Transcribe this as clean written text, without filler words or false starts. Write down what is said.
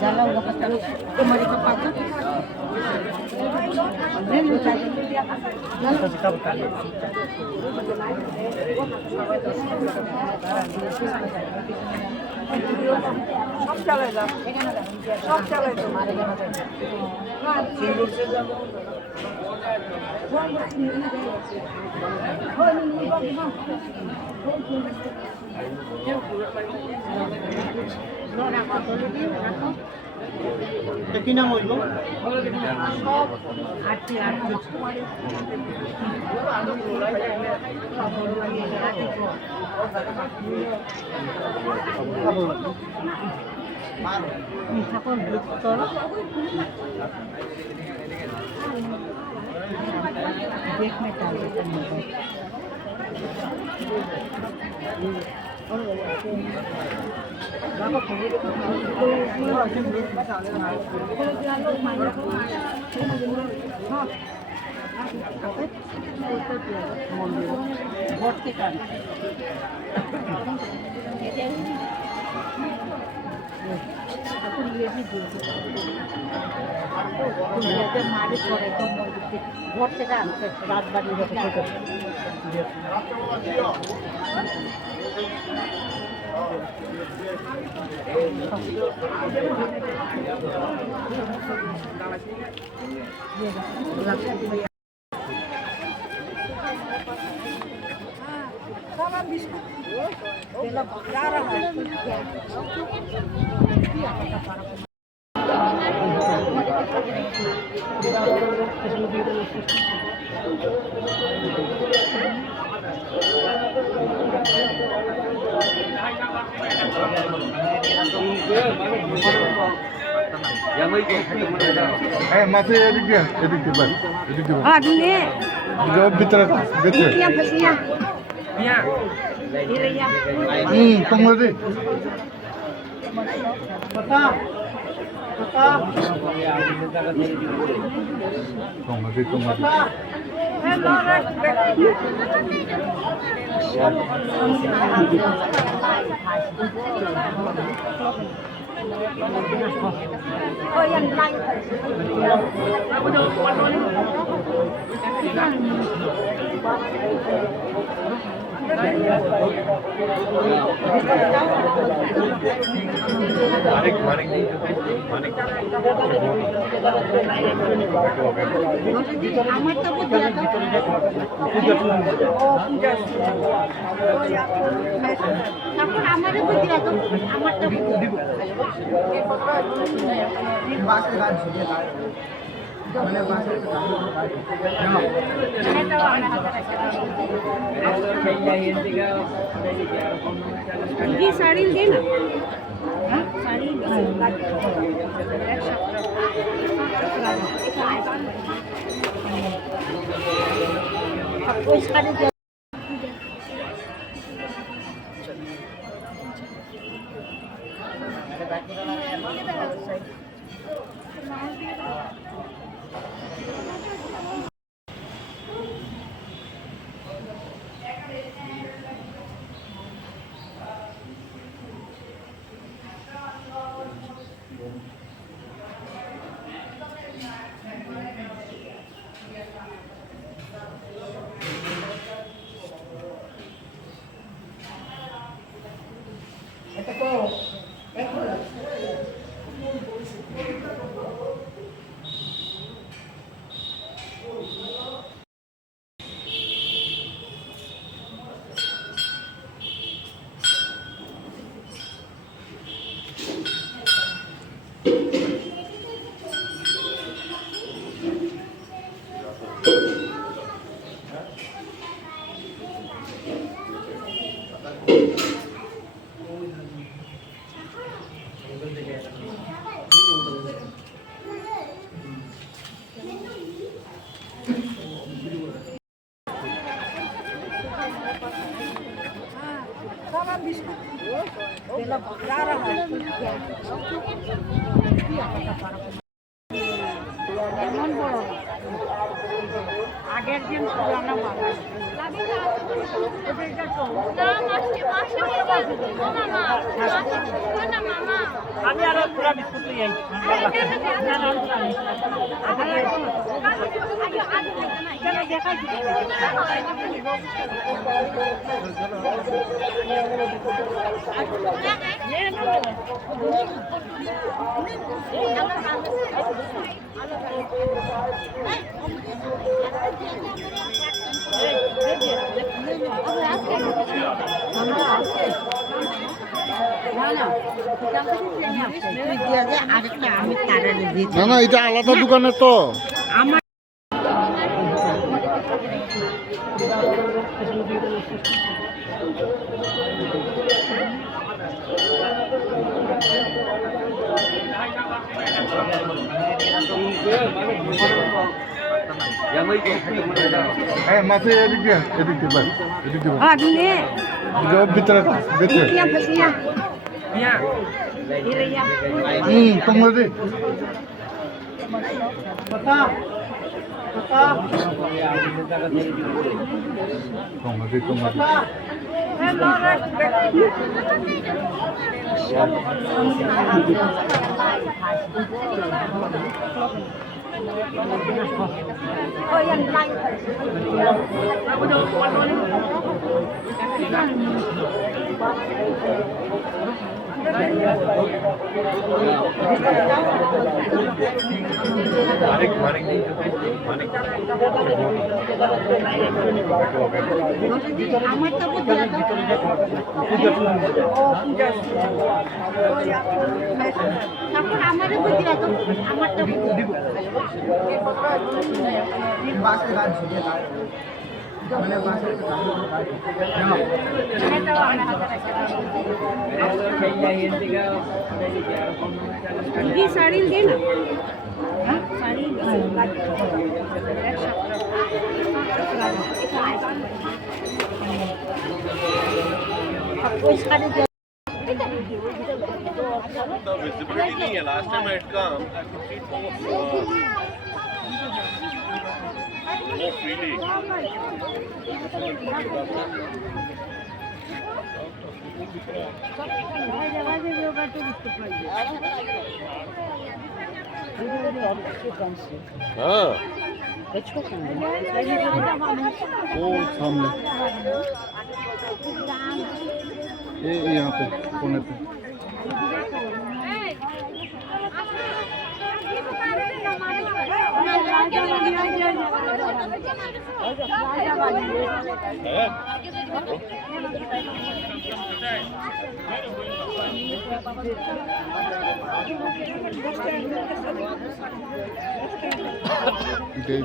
জ্বালাও তোমার একটু পাতা সব চালাই দাও, সব চালাই দাও। কি নাম হইব? देखने का ভর্তি কান মারি পরে ঘর থেকে আনছে রাজবাড়ির মাথায় এদিক দিয়ে ভাই এদিক দিয়ে আপনি ভিতরে ভিতরে তোমরা রে তোমরা साड़ी दे ना साड़ी আগের দিন পুরানো মামা আমি আরো পুরা বিস্কুট লই আই আরেকটা আমি তারা দিয়েছি না না এটা আলাদা দোকানে তো আমার হ্যাঁ মাছে এদিক দিয়ে ভাই এদিক দিয়ে Ah, ini. ভিতরে ভিতরে Yang pastinya. তোমরা দি কথা কথা তোমরা দি Oh, yang lain. আমারটা বুঝি তারপর আমারও বুঝি আমারটা বুঝি ये साड़ी दे ना The visibility नहीं है. Last time I had come, I could see more freely. हाँ. वो सामने ये यहाँ पे कोने पे दे